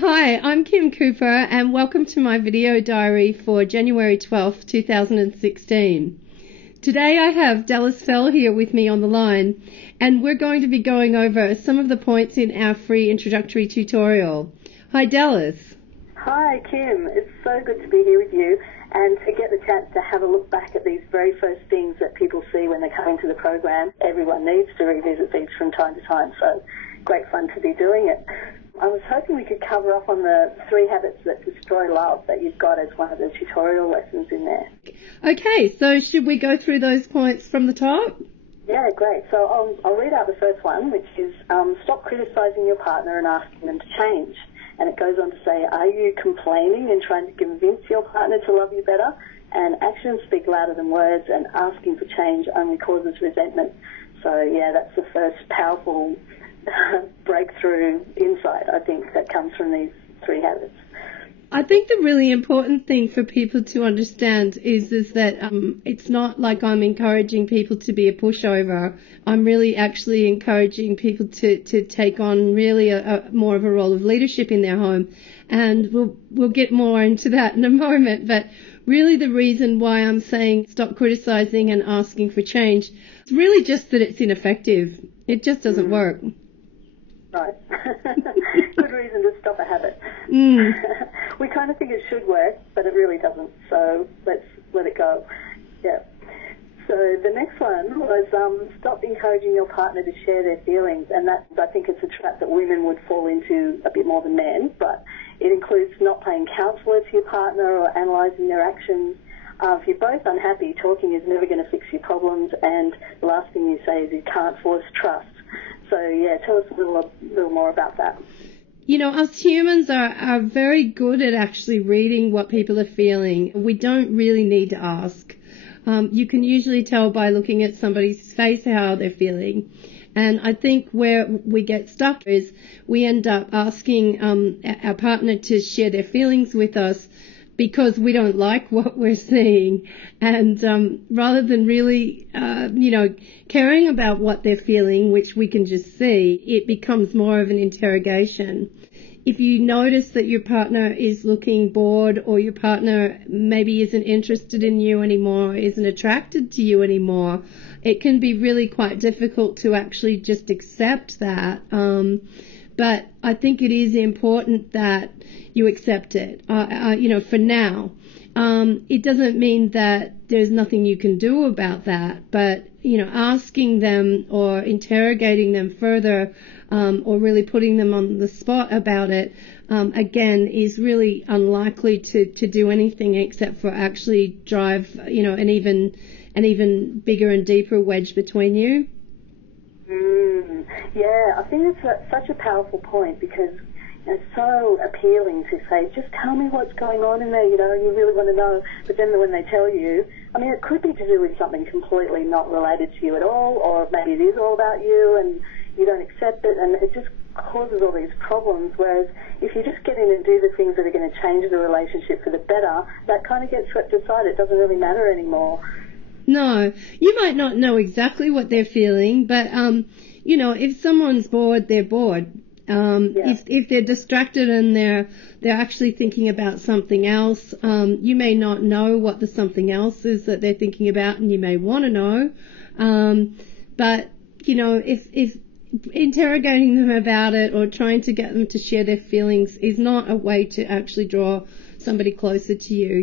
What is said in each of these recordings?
Hi, I'm Kim Cooper and welcome to my video diary for January 12th, 2016. Today I have Dallas Fell here with me on the line and we're going to be going over some of the points in our free introductory tutorial. Hi Dallas. Hi Kim, it's so good to be here with you and to get the chance to have a look back at these very first things that people see when they come into the program. Everyone needs to revisit these from time to time, so great fun to be doing it. I was hoping we could cover up on the 3 habits that destroy love that you've got as one of the tutorial lessons in there. Okay, so should we go through those points from the top? Yeah, great. So I'll read out the first one, which is stop criticising your partner and asking them to change. And it goes on to say, are you complaining and trying to convince your partner to love you better? And actions speak louder than words, and asking for change only causes resentment. So yeah, that's the first powerful breakthrough insight, I think, that comes from these 3 habits. I think the really important thing for people to understand is that it's not like I'm encouraging people to be a pushover. I'm really actually encouraging people to take on really a more of a role of leadership in their home. And we'll get more into that in a moment. But really the reason why I'm saying stop criticizing and asking for change is really just that it's ineffective. It just doesn't work. Right. Good reason to stop a habit. We kind of think it should work, but it really doesn't. So let's let it go. Yeah. So the next one was stop encouraging your partner to share their feelings. And that, I think it's a trap that women would fall into a bit more than men, but it includes not playing counsellor to your partner or analysing their actions. If you're both unhappy, talking is never going to fix your problems, and the last thing you say is you can't force trust. So, yeah, tell us a little more about that. You know, us humans are very good at actually reading what people are feeling. We don't really need to ask. You can usually tell by looking at somebody's face how they're feeling. And I think where we get stuck is we end up asking our partner to share their feelings with us because we don't like what we're seeing. And rather than really, caring about what they're feeling, which we can just see, it becomes more of an interrogation. If you notice that your partner is looking bored, or your partner maybe isn't interested in you anymore, isn't attracted to you anymore, it can be really quite difficult to actually just accept that. But I think it is important that you accept it, for now. It doesn't mean that there's nothing you can do about that, but, asking them or interrogating them further, or really putting them on the spot about it, again, is really unlikely to do anything except for actually drive, an even bigger and deeper wedge between you. Yeah, I think it's such a powerful point because it's so appealing to say, just tell me what's going on in there, you really want to know. But then when they tell you, it could be to do with something completely not related to you at all, or maybe it is all about you and you don't accept it, and it just causes all these problems. Whereas if you just get in and do the things that are going to change the relationship for the better, that kind of gets swept aside. It doesn't really matter anymore. No, you might not know exactly what they're feeling, but, if someone's bored, they're bored. If they're distracted and they're actually thinking about something else, you may not know what the something else is that they're thinking about, and you may want to know. But, if interrogating them about it or trying to get them to share their feelings is not a way to actually draw somebody closer to you.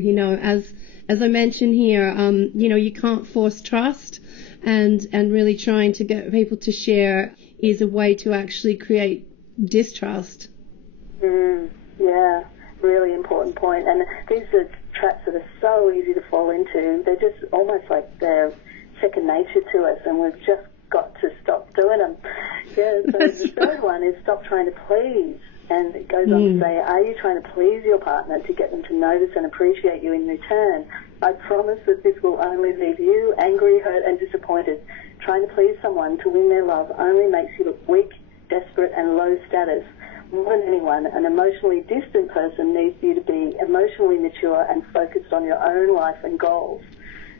As I mentioned here, you can't force trust, and really trying to get people to share is a way to actually create distrust. Yeah, really important point. And these are traps that are so easy to fall into. They're just almost like they're second nature to us, and we've just got to stop doing them. Yeah, so the third one is stop trying to please. And it goes on to say, are you trying to please your partner to get them to notice and appreciate you in return? I promise that this will only leave you angry, hurt and disappointed. Trying to please someone to win their love only makes you look weak, desperate and low status. More than anyone, an emotionally distant person needs you to be emotionally mature and focused on your own life and goals.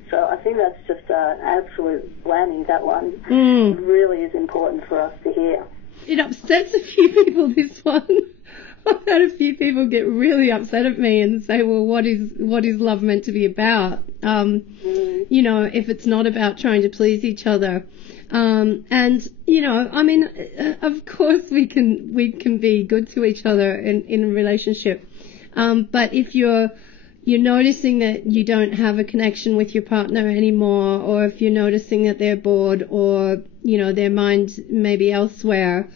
So I think that's just an absolute whammy, that one. It really is important for us to hear. It upsets a few people, this one. I've had a few people get really upset at me and say, well, what is love meant to be about? You know, if it's not about trying to please each other. And, you know, I mean, of course we can be good to each other in a relationship. But if you're noticing that you don't have a connection with your partner anymore, or if you're noticing that they're bored, or, you know, their mind may be elsewhere,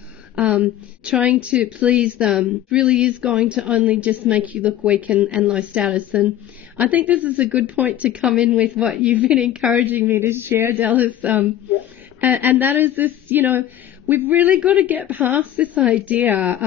trying to please them really is going to only just make you look weak and low status. And I think this is a good point to come in with what you've been encouraging me to share, Dallas. And that is this, you know, we've really got to get past this idea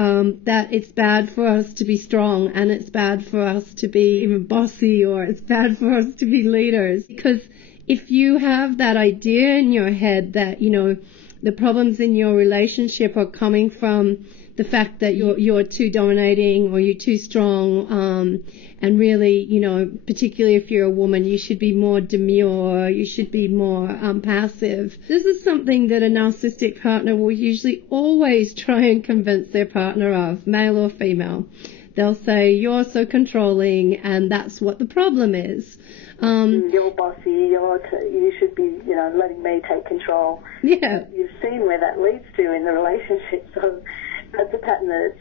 that it's bad for us to be strong, and it's bad for us to be even bossy, or it's bad for us to be leaders. Because if you have that idea in your head that, you know, the problems in your relationship are coming from the fact that you're too dominating, or you're too strong, and really, you know, particularly if you're a woman, you should be more demure, you should be more passive. This is something that a narcissistic partner will usually always try and convince their partner of, male or female. They'll say, you're so controlling, and that's what the problem is. You're bossy, you should be, you know, letting me take control. Yeah. You've seen where that leads to in the relationship, so that's a pattern that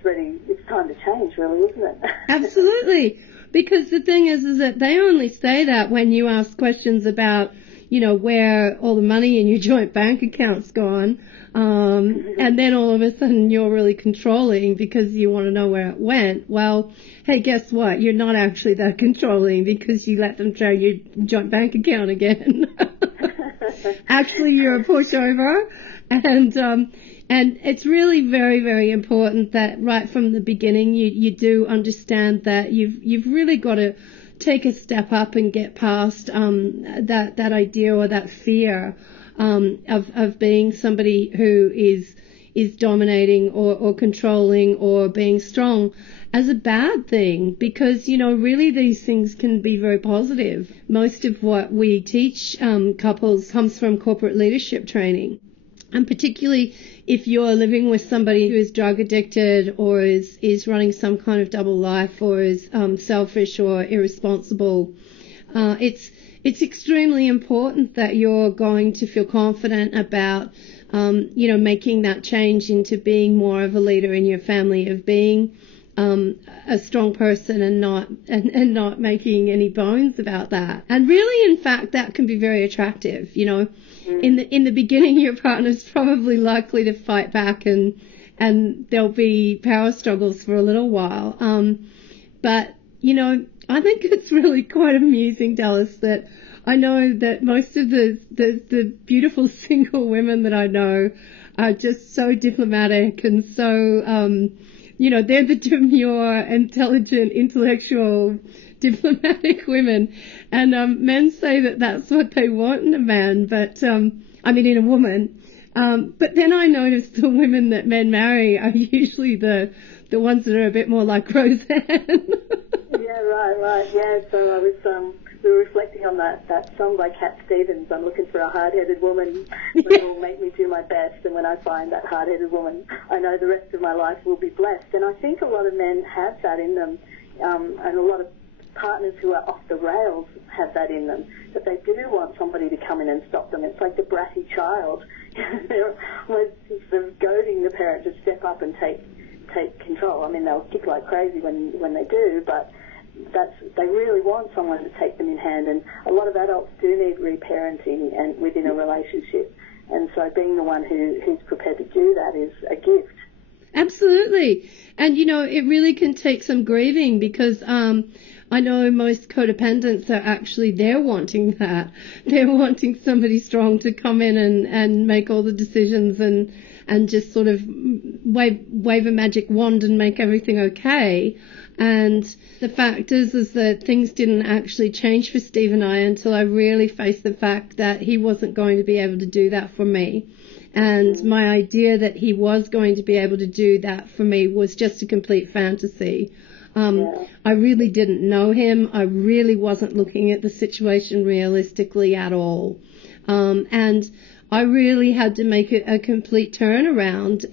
it's time to change, really, isn't it? Absolutely. Because the thing is that they only say that when you ask questions about, you know, where all the money in your joint bank account's gone, and then all of a sudden you're really controlling because you want to know where it went. Well, hey, guess what? You're not actually that controlling because you let them try your joint bank account again. Actually, you're a pushover, and it's really very, very important that right from the beginning you do understand that you've really got to take a step up and get past that idea or that fear of being somebody who is dominating or controlling or being strong as a bad thing, because, you know, really these things can be very positive. Most of what we teach couples comes from corporate leadership training. And particularly if you're living with somebody who is drug addicted, or is running some kind of double life, or is selfish or irresponsible, it's extremely important that you're going to feel confident about, you know, making that change into being more of a leader in your family, of being a strong person and not making any bones about that. And really, in fact, that can be very attractive, you know. In the beginning, your partner's probably likely to fight back, and there'll be power struggles for a little while. But, you know, I think it's really quite amusing, Dallas, that I know that most of the beautiful single women that I know are just so diplomatic and so, you know, they're the demure, intelligent, intellectual, diplomatic women, and men say that that's what they want in a man, but I mean in a woman. But then I notice the women that men marry are usually the ones that are a bit more like Roseanne. Yeah, right. Yeah, so I was we were reflecting on that song by Cat Stevens, I'm looking for a hard-headed woman who will make me do my best, and when I find that hard-headed woman, I know the rest of my life will be blessed. And I think a lot of men have that in them, and a lot of partners who are off the rails have that in them, that they do want somebody to come in and stop them. It's like the bratty child. They're almost sort of goading the parent to step up and take control. I mean, they'll kick like crazy when they do, but they really want someone to take them in hand. And a lot of adults do need reparenting and within a relationship. And so being the one who's prepared to do that is a gift. Absolutely. And, you know, it really can take some grieving, because I know most codependents are actually, they're wanting that. They're wanting somebody strong to come in and make all the decisions and just sort of wave a magic wand and make everything okay. And the fact is that things didn't actually change for Steve and I until I really faced the fact that he wasn't going to be able to do that for me. And my idea that he was going to be able to do that for me was just a complete fantasy. I really didn't know him. I really wasn't looking at the situation realistically at all. And I really had to make a complete turnaround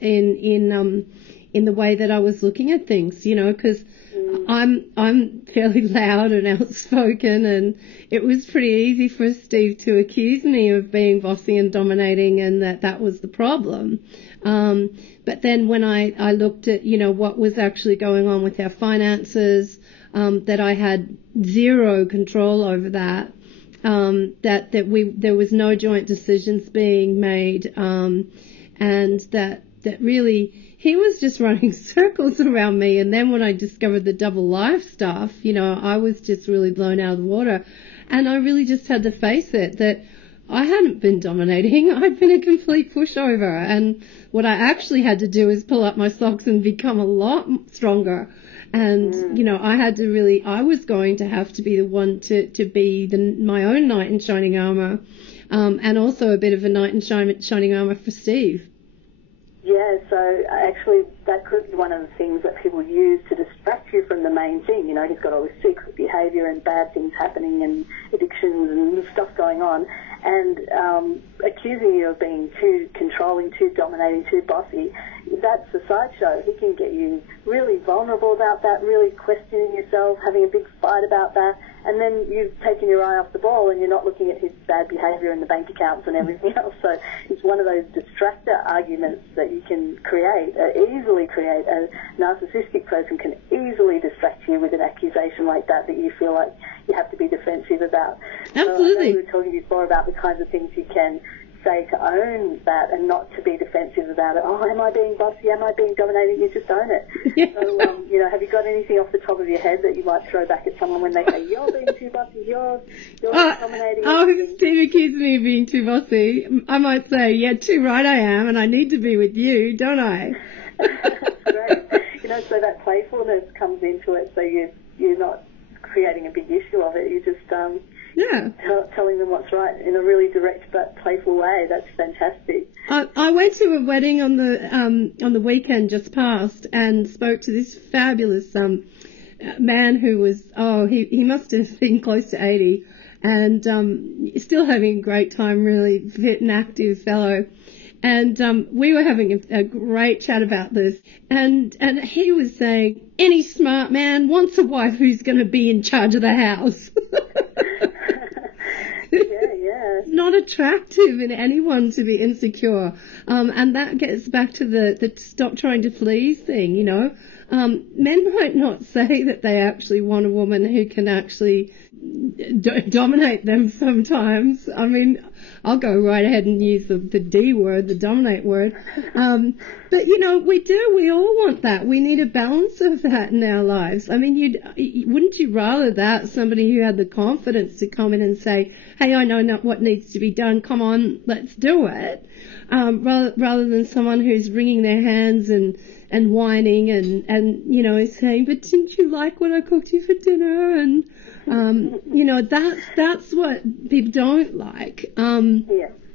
in the way that I was looking at things, you know, because I'm fairly loud and outspoken, and it was pretty easy for Steve to accuse me of being bossy and dominating, and that was the problem. But then when I looked at, you know, what was actually going on with our finances, that I had zero control over that, there was no joint decisions being made, and that really he was just running circles around me. And then when I discovered the double life stuff, you know, I was just really blown out of the water, and I really just had to face it that I hadn't been dominating. I'd been a complete pushover, and what I actually had to do is pull up my socks and become a lot stronger. And, you know, I was going to have to be the one to be my own knight in shining armor, and also a bit of a knight in shining armor for Steve. Yeah, so actually that could be one of the things that people use to distract you from the main thing. You know, he's got all this secret behaviour and bad things happening and addictions and stuff going on, and accusing you of being too controlling, too dominating, too bossy. That's a sideshow. He can get you really vulnerable about that, really questioning yourself, having a big fight about that, and then you've taken your eye off the ball and you're not looking at his bad behaviour and the bank accounts and everything else. So it's one of those distractor arguments that you can easily create. A narcissistic person can easily distract you with an accusation like that you feel like you have to be defensive about. Absolutely. So I know we were talking before about the kinds of things you can say to own that and not to be defensive about it. Oh, am I being bossy? Am I being dominating? You just own it. Yeah. So, you know, have you got anything off the top of your head that you might throw back at someone when they say, you're being too bossy, you're dominating? Oh, if Steve accuses me of being too bossy, I might say, yeah, too right I am, and I need to be with you, don't I? That's great. You know, so that playfulness comes into it, so you're not creating a big issue of it. You just telling them what's right in a really direct but playful way. That's fantastic. I went to a wedding on the weekend just past and spoke to this fabulous man who was he must have been close to 80 and still having a great time, really fit and active fellow. And we were having a great chat about this, and he was saying any smart man wants a wife who's going to be in charge of the house. Yeah. Not attractive in anyone to be insecure, and that gets back to the stop trying to please thing. You know, men might not say that they actually want a woman who can actually dominate them sometimes. I mean, I'll go right ahead and use the D word, the dominate word. But, you know, we all want that. We need a balance of that in our lives. I mean, wouldn't you rather that somebody who had the confidence to come in and say, hey, I know what needs to be done, come on, let's do it, rather than someone who's wringing their hands and whining and, you know, saying, but didn't you like what I cooked you for dinner? And, you know, that's what people don't like.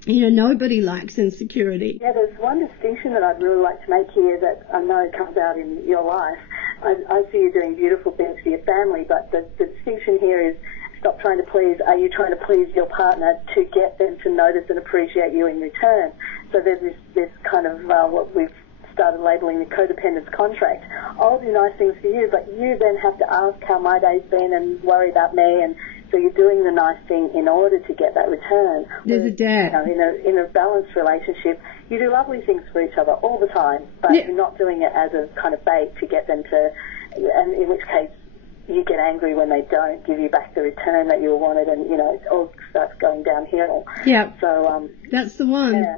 You know, nobody likes insecurity. Yeah, there's one distinction that I'd really like to make here that I know comes out in your life. I see you doing beautiful things for your family, but the distinction here is stop trying to please. Are you trying to please your partner to get them to notice and appreciate you in return? So there's this kind of what we've started labelling the codependence contract. I'll do nice things for you, but you then have to ask how my day's been and worry about me, and so you're doing the nice thing in order to get that return. There's a debt. You know, in a balanced relationship, you do lovely things for each other all the time, but you're not doing it as a kind of bait to get them to, and in which case you get angry when they don't give you back the return that you wanted, and, you know, it all starts going downhill. Yeah. So that's the one. Yeah.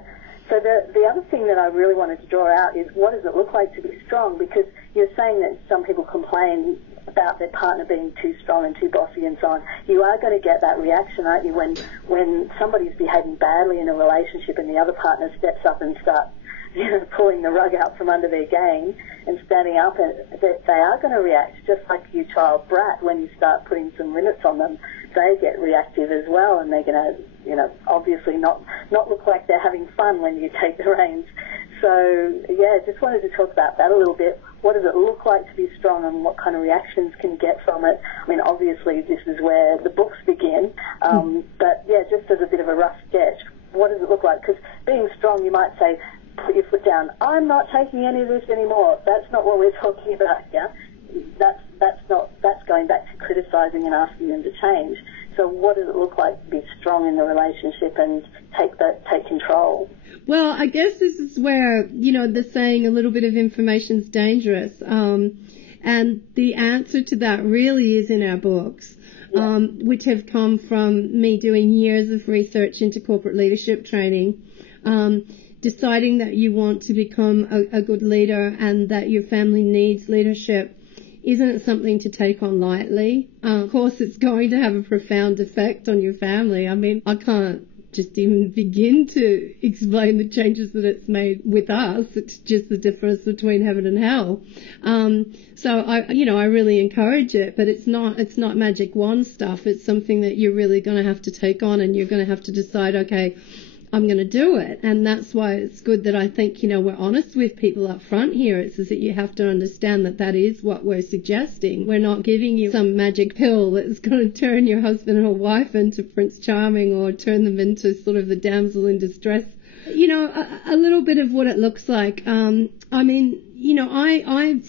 So the other thing that I really wanted to draw out is what does it look like to be strong? Because you're saying that some people complain about their partner being too strong and too bossy and so on. You are going to get that reaction, aren't you, when somebody's behaving badly in a relationship and the other partner steps up and starts, you know, pulling the rug out from under their game and standing up, and they are going to react, just like you child brat. When you start putting some limits on them, they get reactive as well, and they're going to, you know, obviously not look like they're having fun when you take the reins. So, yeah, just wanted to talk about that a little bit. What does it look like to be strong, and what kind of reactions can you get from it? I mean, obviously this is where the books begin, but, yeah, just as a bit of a rough sketch, what does it look like? Because being strong, you might say, put your foot down down, I'm not taking any of this anymore. That's not what we're talking about here. That's going back to criticising and asking them to change. So what does it look like to be strong in the relationship and take control? Well, I guess this is where, the saying a little bit of information's dangerous. And the answer to that really is in our books, which have come from me doing years of research into corporate leadership training, deciding that you want to become a good leader and that your family needs leadership isn't something to take on lightly. Of course, it's going to have a profound effect on your family. I mean, I can't just even begin to explain the changes that it's made with us. It's just the difference between heaven and hell. So I really encourage it, but it's not magic wand stuff. It's something that you're really going to have to take on, and you're going to have to decide, okay, I'm going to do it. And that's why it's good that I think, we're honest with people up front here. It's that you have to understand that is what we're suggesting. We're not giving you some magic pill that's going to turn your husband or wife into Prince Charming or turn them into sort of the damsel in distress. A little bit of what it looks like. I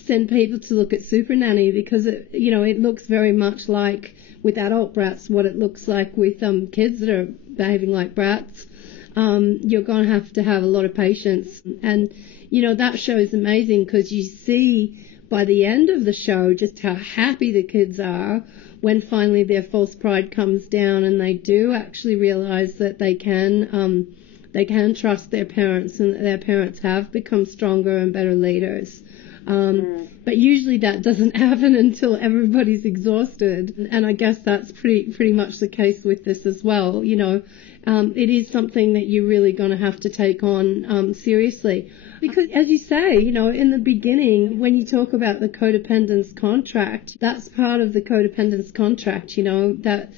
send people to look at Super Nanny because it looks very much like with adult brats what it looks like with kids that are behaving like brats. You're going to have a lot of patience. And, that show is amazing because you see by the end of the show just how happy the kids are when finally their false pride comes down and they do actually realize that they can trust their parents and that their parents have become stronger and better leaders. But usually that doesn't happen until everybody's exhausted. And I guess that's pretty much the case with this as well. It is something that you're really going to have to take on seriously. Because as you say, in the beginning, when you talk about the codependence contract, that's part of the codependence contract, that,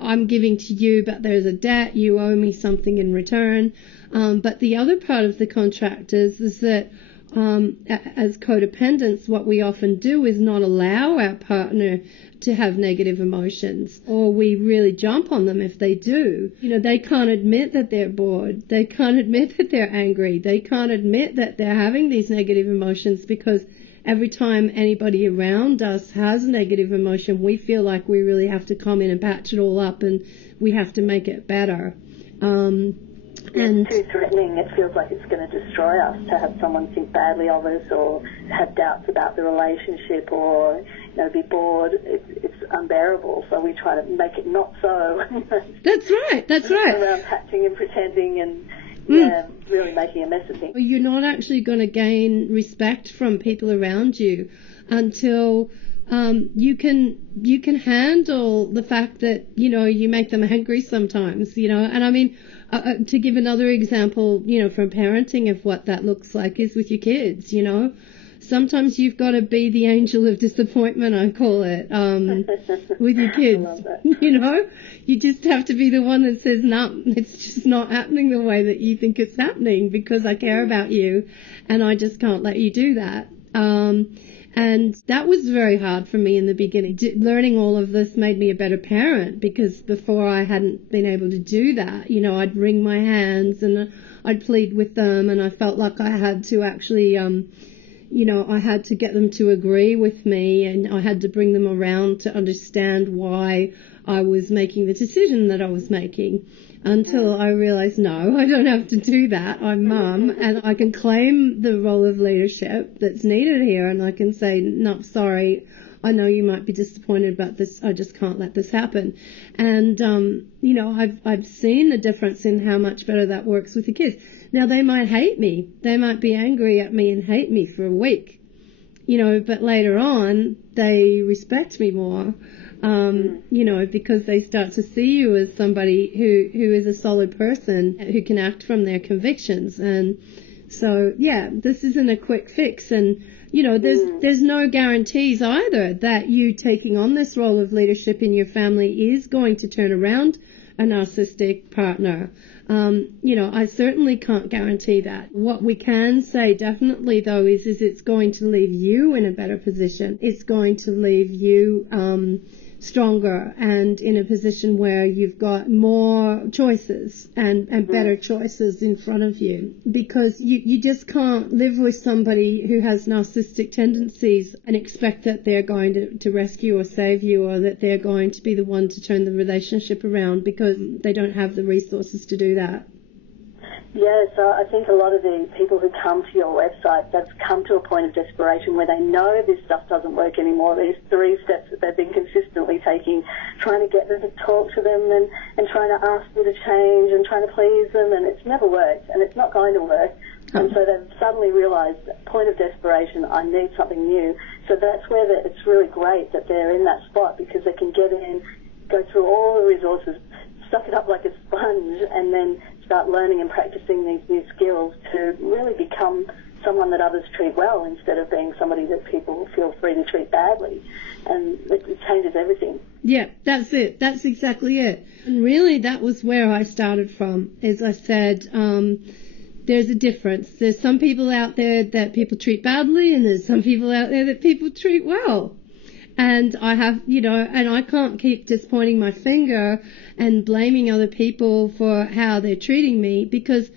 I'm giving to you, but there's a debt, you owe me something in return. But the other part of the contract is that as codependents, what we often do is not allow our partner to have negative emotions, or we really jump on them if they do. They can't admit that they're bored. They can't admit that they're angry. They can't admit that they're having these negative emotions because every time anybody around us has a negative emotion, we feel like we really have to come in and patch it all up and we have to make it better. It's too threatening. It feels like it's going to destroy us to have someone think badly of us or have doubts about the relationship or be bored. It's unbearable. So we try to make it not so. That's right. Around patching and pretending and really making a mess of things. You're not actually going to gain respect from people around you until you can handle the fact that you make them angry sometimes. And I mean. To give another example, from parenting of what that looks like is with your kids, Sometimes you've got to be the angel of disappointment, I call it, with your kids. I love that. You just have to be the one that says, no, it's just not happening the way that you think it's happening because I care about you and I just can't let you do that. And that was very hard for me in the beginning. Learning all of this made me a better parent because before I hadn't been able to do that. I'd wring my hands and I'd plead with them and I felt like I had to actually, I had to get them to agree with me and I had to bring them around to understand why I was making the decision that I was making. Until I realised, no, I don't have to do that. I'm mum and I can claim the role of leadership that's needed here and I can say, no, sorry, I know you might be disappointed about this. I just can't let this happen. And, I've seen the difference in how much better that works with the kids. Now, they might hate me. They might be angry at me and hate me for a week, but later on they respect me more. Because they start to see you as somebody who is a solid person who can act from their convictions. And so, this isn't a quick fix. And, there's no guarantees either that you taking on this role of leadership in your family is going to turn around a narcissistic partner. I certainly can't guarantee that. What we can say definitely, though, is it's going to leave you in a better position. It's going to leave you stronger and in a position where you've got more choices and better choices in front of you, because you just can't live with somebody who has narcissistic tendencies and expect that they're going to rescue or save you, or that they're going to be the one to turn the relationship around, because they don't have the resources to do that. Yeah, so I think a lot of the people who come to your website, they've come to a point of desperation where they know this stuff doesn't work anymore. These 3 steps that they've been consistently taking, trying to get them to talk to them and trying to ask them to change and trying to please them, and it's never worked, and it's not going to work. And so they've suddenly realised, point of desperation, I need something new. So that's where it's really great that they're in that spot, because they can get in, go through all the resources, suck it up like a sponge, and then start learning and practicing these new skills to really become someone that others treat well, instead of being somebody that people feel free to treat badly. And it changes everything. Yeah, that's it. That's exactly it. And really, that was where I started from. As I said, there's a difference. There's some people out there that people treat badly, and there's some people out there that people treat well. And I have, and I can't keep just pointing my finger and blaming other people for how they're treating me, because,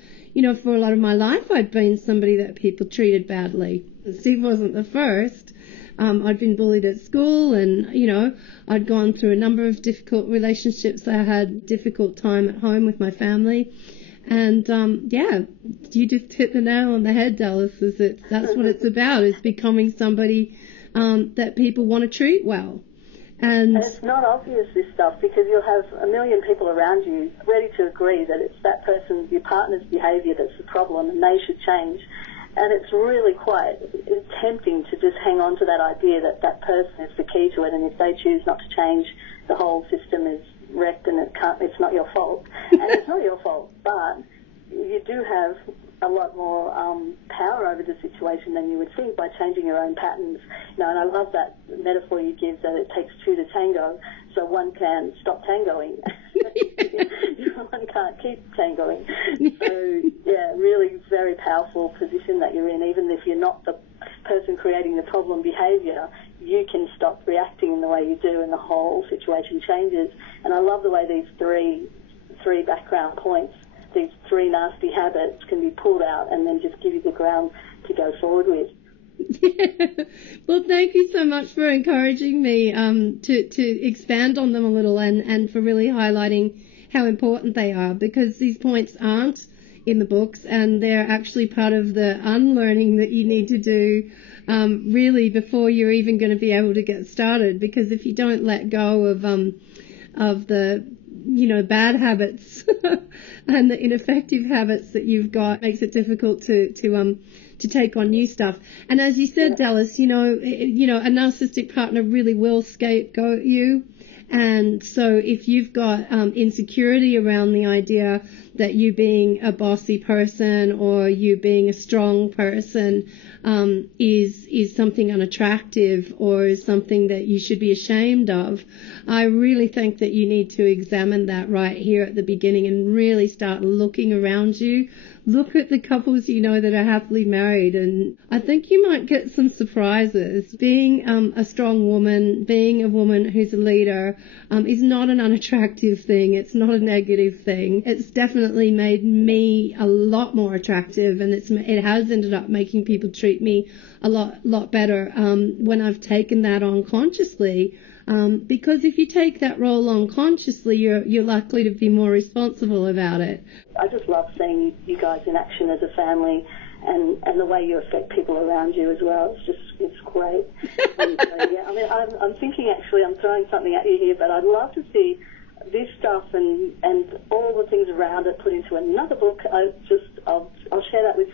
for a lot of my life, I'd been somebody that people treated badly. Steve wasn't the first. I'd been bullied at school, and, I'd gone through a number of difficult relationships. I had a difficult time at home with my family. And, you just hit the nail on the head, Dallas. That's what it's about, is becoming somebody that people want to treat well. And it's not obvious, this stuff, because you'll have a million people around you ready to agree that it's that person's, your partner's behaviour that's the problem and they should change. And it's really quite tempting to just hang on to that idea that that person is the key to it, and if they choose not to change, the whole system is wrecked and it's not your fault. And it's not your fault, but you do have a lot more power over the situation than you would think by changing your own patterns. And I love that metaphor you give, that it takes 2 to tango, so one can stop tangoing. One can't keep tangoing. So, yeah, really very powerful position that you're in. Even if you're not the person creating the problem behaviour, you can stop reacting in the way you do, and the whole situation changes. And I love the way these three background points, these 3 nasty habits, can be pulled out and then just give you the ground to go forward with. Yeah. Well, thank you so much for encouraging me to expand on them a little, and for really highlighting how important they are, because these points aren't in the books, and they're actually part of the unlearning that you need to do really before you're even going to be able to get started. Because if you don't let go of the bad habits and the ineffective habits that you've got, it makes it difficult to take on new stuff. And as you said, Dallas, a narcissistic partner really will scapegoat you. And so if you've got insecurity around the idea that you being a bossy person or you being a strong person is something unattractive, or is something that you should be ashamed of, I really think that you need to examine that right here at the beginning and really start looking around you. Look at the couples that are happily married, and I think you might get some surprises. Being a strong woman, being a woman who's a leader, is not an unattractive thing. It's not a negative thing. It's definitely made me a lot more attractive, and it has ended up making people treat me a lot better when I've taken that on consciously. Because if you take that role on consciously, you're likely to be more responsible about it. I just love seeing you guys in action as a family, and the way you affect people around you as well. It's great. And, I'm thinking, actually, I'm throwing something at you here, but I'd love to see this stuff and all the things around it put into another book. I'll share that with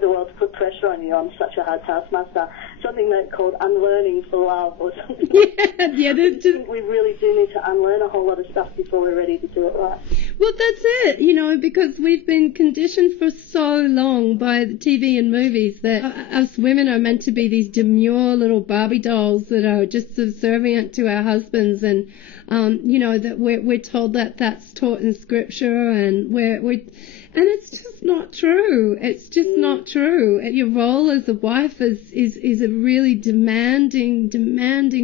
the world to put pressure on you. I'm such a hard taskmaster. Something called Unlearning for Love or something. Yeah, I think we really do need to unlearn a whole lot of stuff before we're ready to do it right. Well, that's it, because we've been conditioned for so long by the TV and movies that us women are meant to be these demure little Barbie dolls that are just subservient to our husbands, and that we're told that that's taught in scripture, and And it's just not true. It's just not true. Your role as a wife is a really demanding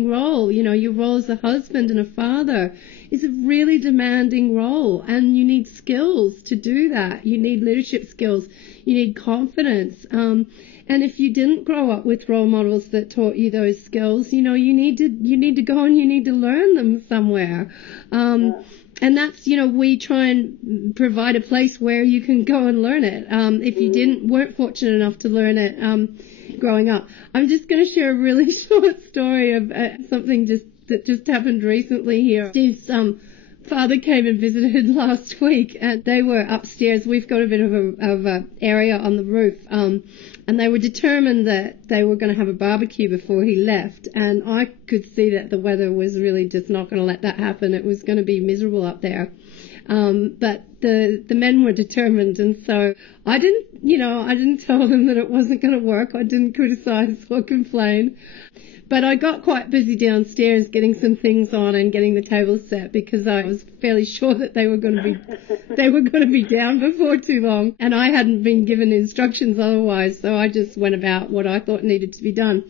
role. You know, your role as a husband and a father is a really demanding role, and you need skills to do that. You need leadership skills. You need confidence. And if you didn't grow up with role models that taught you those skills, you know, you need to go and you need to learn them somewhere. And that's, you know, we try and provide a place where you can go and learn it. If you weren't fortunate enough to learn it growing up. I'm just going to share a really short story of something that just happened recently here. Steve's father came and visited last week, and they were upstairs. We've got a bit of a area on the roof, and they were determined that they were going to have a barbecue before he left, and I could see that the weather was really just not going to let that happen. It was going to be miserable up there. But the men were determined, and so I didn't tell them that it wasn't going to work. I didn't criticize or complain. But I got quite busy downstairs getting some things on and getting the table set, because I was fairly sure that they were going to be down before too long, and I hadn't been given instructions otherwise, so I just went about what I thought needed to be done.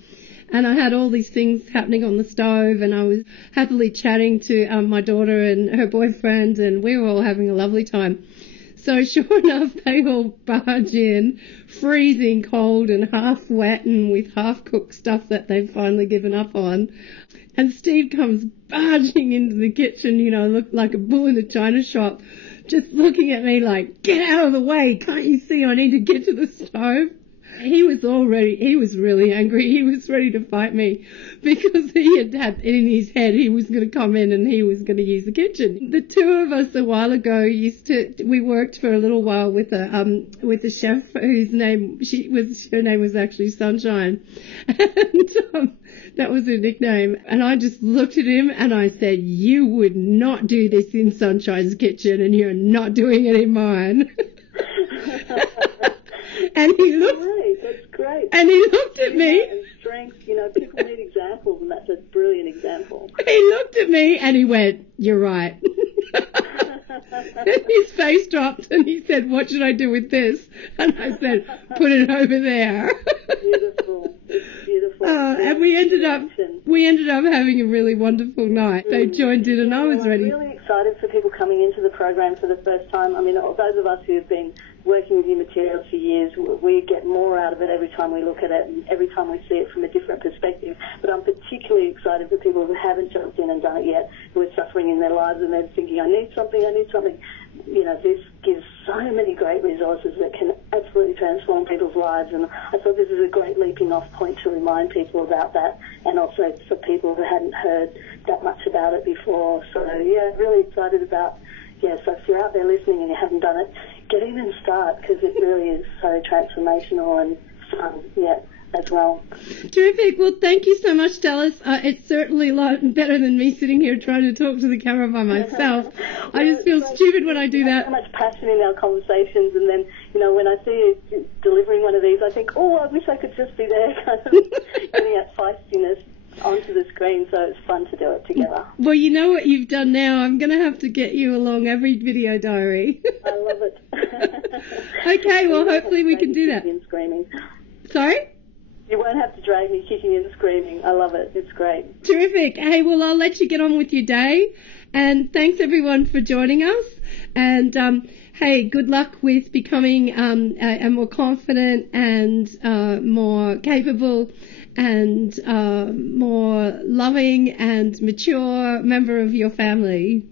And I had all these things happening on the stove, and I was happily chatting to my daughter and her boyfriend, and we were all having a lovely time. So sure enough, they all barge in, freezing cold and half wet and with half-cooked stuff that they've finally given up on. And Steve comes barging into the kitchen, you know, looked like a bull in a china shop, just looking at me like, get out of the way, can't you see I need to get to the stove? He was really angry. He was ready to fight me, because he had in his head he was going to come in and he was going to use the kitchen. The two of us a while ago we worked for a little while with a chef whose name was actually Sunshine, and that was her nickname. And I just looked at him and I said, you would not do this in Sunshine's kitchen, and you're not doing it in mine. And he looked. That's great. And he looked at me. And strength, you know, people need examples, and that's a brilliant example. He looked at me and he went, "You're right." And his face dropped, and he said, "What should I do with this?" And I said, "Put it over there." Beautiful. It's beautiful. And we ended up having a really wonderful night. They joined in, and I was ready. I'm really excited for people coming into the program for the first time. I mean, those of us who have been working with your materials for years, we get more out of it every time we look at it, and every time we see it from a different perspective. But I'm particularly excited for people who haven't jumped in and done it yet, who are suffering in their lives and they're thinking, I need something. You know, this gives so many great resources that can absolutely transform people's lives, and I thought this is a great leaping off point to remind people about that, and also for people who hadn't heard that much about it before. So yeah, really excited about, so if you're out there listening and you haven't done it, get in and start, because it really is so transformational and fun, as well. Terrific. Well, thank you so much, Dallas. It's certainly a lot better than me sitting here trying to talk to the camera by myself. I just feel stupid when I do that. So much passion in our conversations, and then, you know, when I see you delivering one of these, I think, I wish I could just be there, kind of getting that feistiness onto the screen, so it's fun to do it together. Well, you know what you've done now. I'm going to have to get you along every video diary. I love it. Okay, well, hopefully we can do that. And screaming. Sorry? You won't have to drag me kicking and screaming. I love it. It's great. Terrific. Hey, well, I'll let you get on with your day. And thanks, everyone, for joining us. And, hey, good luck with becoming a more confident and more capable and more loving and mature member of your family.